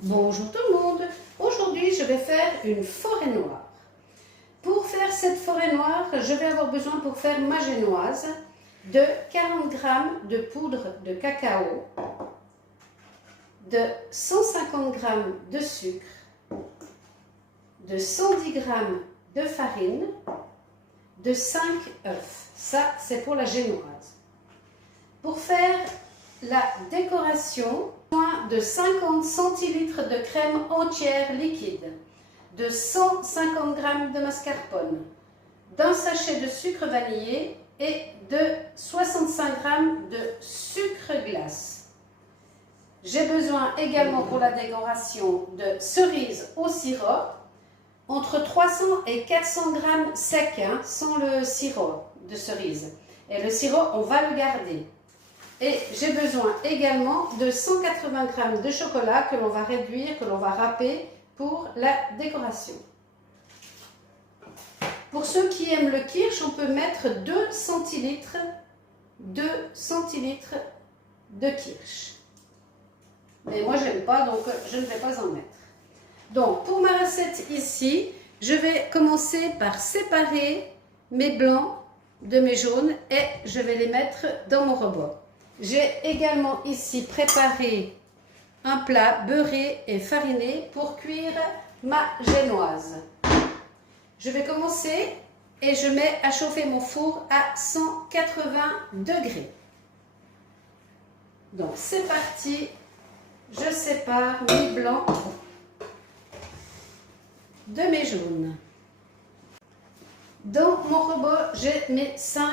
Bonjour tout le monde. Aujourd'hui, je vais faire une forêt noire. Pour faire cette forêt noire, je vais avoir besoin pour faire ma génoise de 40 g de poudre de cacao, de 150 g de sucre, de 110 g de farine, de 5 œufs. Ça, c'est pour la génoise. Pour faire la décoration, de 50 centilitres de crème entière liquide, de 150 g de mascarpone, d'un sachet de sucre vanillé et de 65 g de sucre glace. J'ai besoin également pour la décoration de cerises au sirop, entre 300 et 400 g secs, sans le sirop de cerise. Et le sirop, on va le garder. Et j'ai besoin également de 180 g de chocolat que l'on va réduire, que l'on va râper pour la décoration. Pour ceux qui aiment le kirsch, on peut mettre 2 centilitres de kirsch. Mais moi, je n'aime pas, donc je ne vais pas en mettre. Donc, pour ma recette ici, je vais commencer par séparer mes blancs de mes jaunes et je vais les mettre dans mon rebord. J'ai également ici préparé un plat beurré et fariné pour cuire ma génoise. Je vais commencer et je mets à chauffer mon four à 180 degrés. Donc c'est parti, je sépare mes blancs de mes jaunes. Dans mon rebord, j'ai mes 5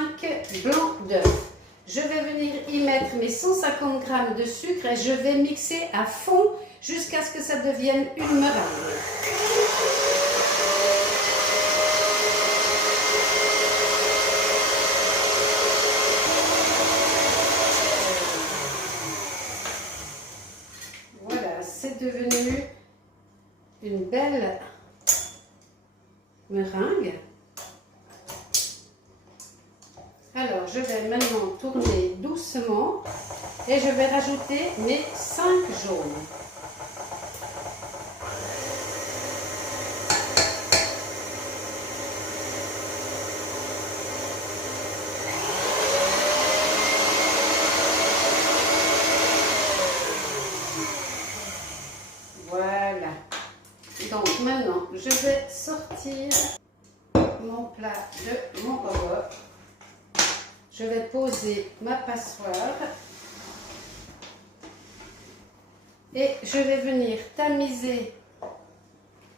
blancs d'œufs. Je vais venir y mettre mes 150 g de sucre et je vais mixer à fond jusqu'à ce que ça devienne une meringue. Voilà, c'est devenu une belle meringue. Alors, je vais maintenant tourner doucement et je vais rajouter mes 5 jaunes. Voilà. Donc maintenant, je vais sortir mon plat de mon rebord. Je vais poser ma passoire et je vais venir tamiser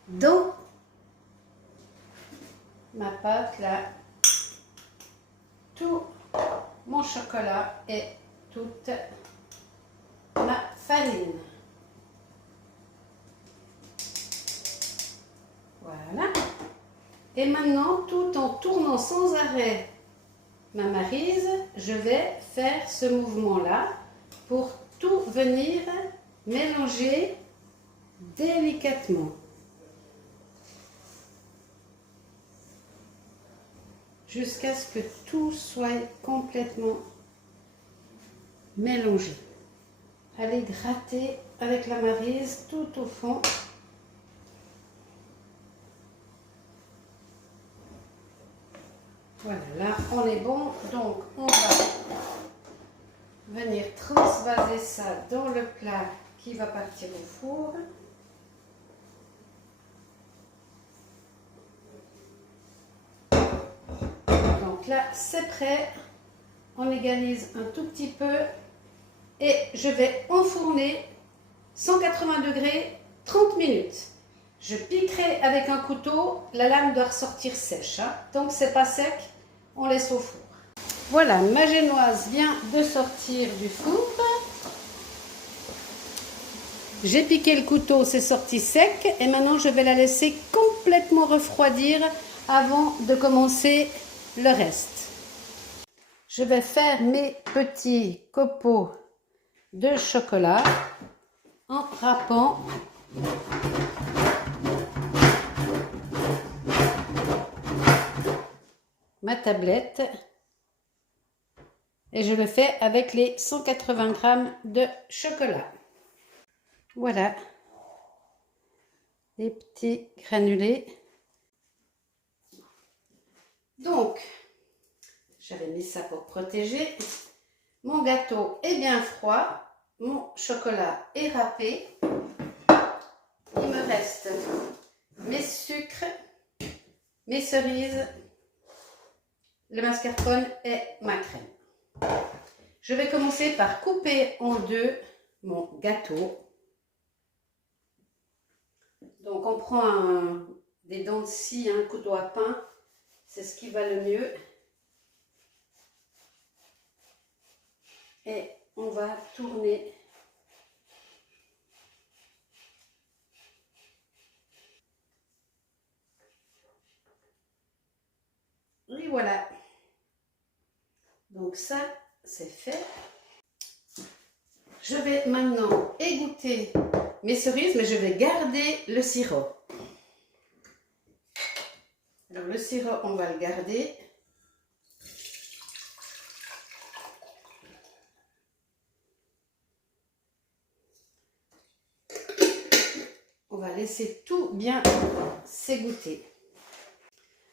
dans ma pâte là tout mon chocolat et toute ma farine. Voilà. Et maintenant, tout en tournant sans arrêt ma maryse, je vais faire ce mouvement-là pour tout venir mélanger délicatement. Jusqu'à ce que tout soit complètement mélangé. Allez gratter avec la maryse tout au fond. Voilà, là on est bon, donc on va venir transvaser ça dans le plat qui va partir au four. Donc là c'est prêt, on égalise un tout petit peu et je vais enfourner 180 degrés 30 minutes. Je piquerai avec un couteau, la lame doit ressortir sèche, tant que c'est pas sec, on laisse au four. Voilà, ma génoise vient de sortir du four. J'ai piqué le couteau, c'est sorti sec et maintenant je vais la laisser complètement refroidir avant de commencer le reste. Je vais faire mes petits copeaux de chocolat en râpant ma tablette et je le fais avec les 180 g de chocolat. Voilà, des petits granulés. Donc, j'avais mis ça pour protéger. Mon gâteau est bien froid. Mon chocolat est râpé. Il me reste mes sucres, mes cerises, le mascarpone et ma crème. Je vais commencer par couper en deux mon gâteau. Donc on prend des dents de scie, un couteau à pain, c'est ce qui va le mieux. Et on va tourner. Et voilà. Donc ça, c'est fait. Je vais maintenant égoutter mes cerises, mais je vais garder le sirop. Alors le sirop, on va le garder. On va laisser tout bien s'égoutter.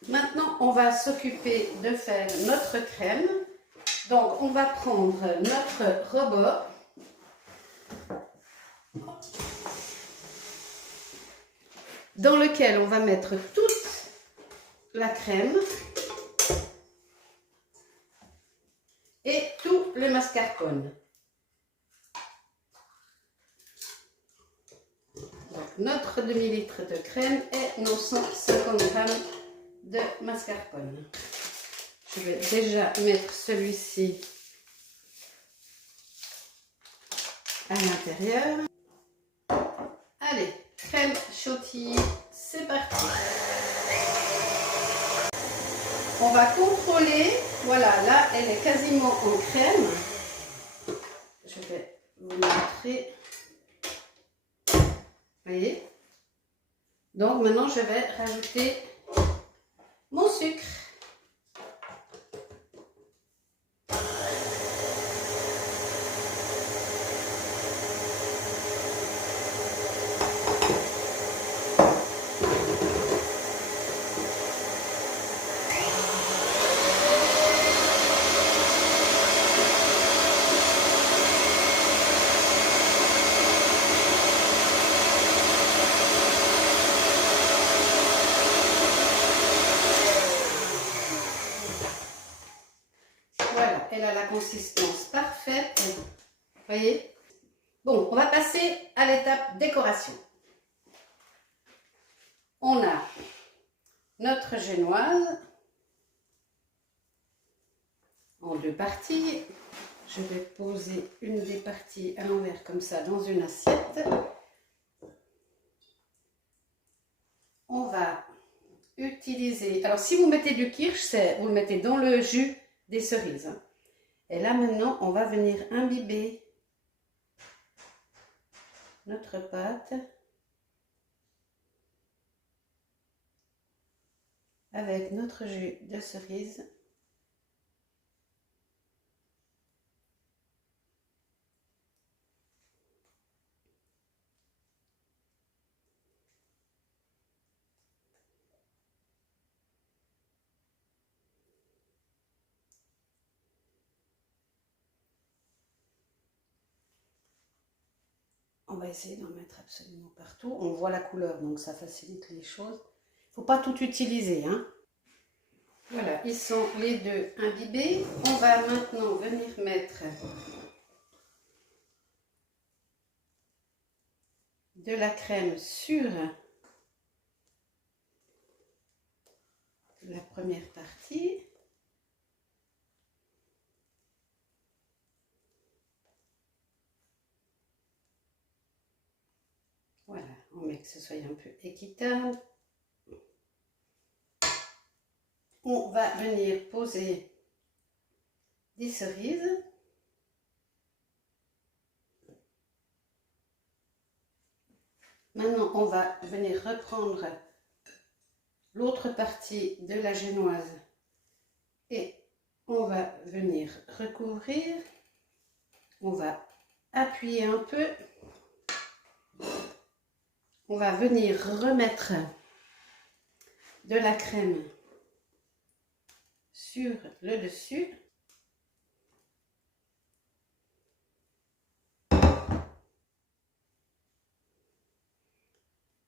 Maintenant, on va s'occuper de faire notre crème. Donc, on va prendre notre robot. Dans lequel on va mettre toute la crème et tout le mascarpone. Donc, notre demi-litre de crème et nos 150 g de mascarpone. Je vais déjà mettre celui-ci à l'intérieur. Allez, crème chantilly, c'est parti. On va contrôler. Voilà, là, elle est quasiment en crème. Je vais vous montrer. Vous voyez? Donc maintenant, je vais rajouter mon sucre. Voilà, elle a la consistance parfaite. Vous voyez? Bon, on va passer à l'étape décoration. On a notre génoise en deux parties. Je vais poser une des parties à l'envers comme ça dans une assiette. On va utiliser, alors si vous mettez du kirsch, vous le mettez dans le jus des cerises. Et là maintenant, on va venir imbiber notre pâte avec notre jus de cerise. On va essayer d'en mettre absolument partout. On voit la couleur, donc ça facilite les choses. Il ne faut pas tout utiliser, hein. Voilà, ils sont les deux imbibés. On va maintenant venir mettre de la crème sur la première partie. Voilà, on met que ce soit un peu équitable. On va venir poser des cerises. Maintenant, on va venir reprendre l'autre partie de la génoise et on va venir recouvrir. On va appuyer un peu. on va venir remettre de la crème sur le dessus.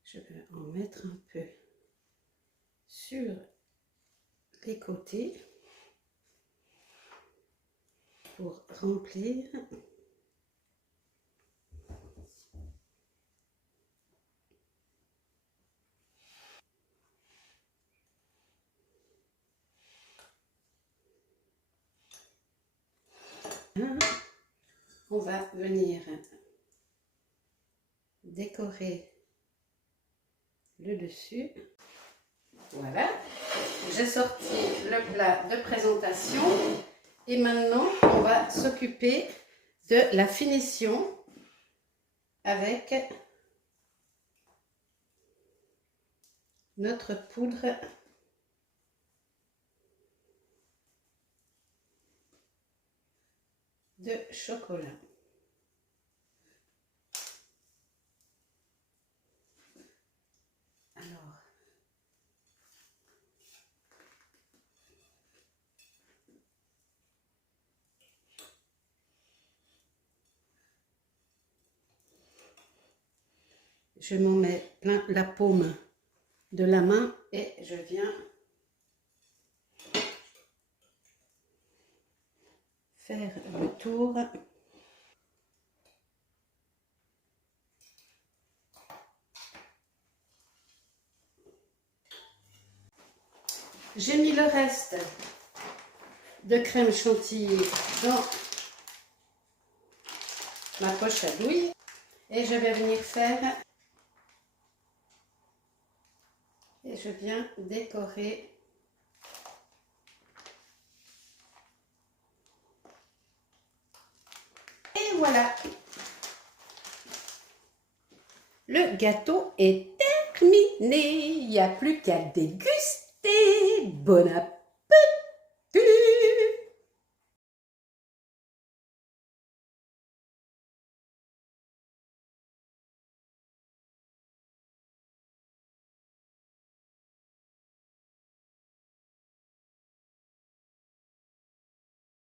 Je vais en mettre un peu sur les côtés pour remplir. On va venir décorer le dessus. Voilà, j'ai sorti le plat de présentation et maintenant on va s'occuper de la finition avec notre poudre de chocolat. Alors, je m'en mets plein la paume de la main et je viens faire le tour. J'ai mis le reste de crème chantilly dans ma poche à douille et je vais venir faire et je viens décorer et voilà, le gâteau est terminé, il n'y a plus qu'à déguster. Bon appétit.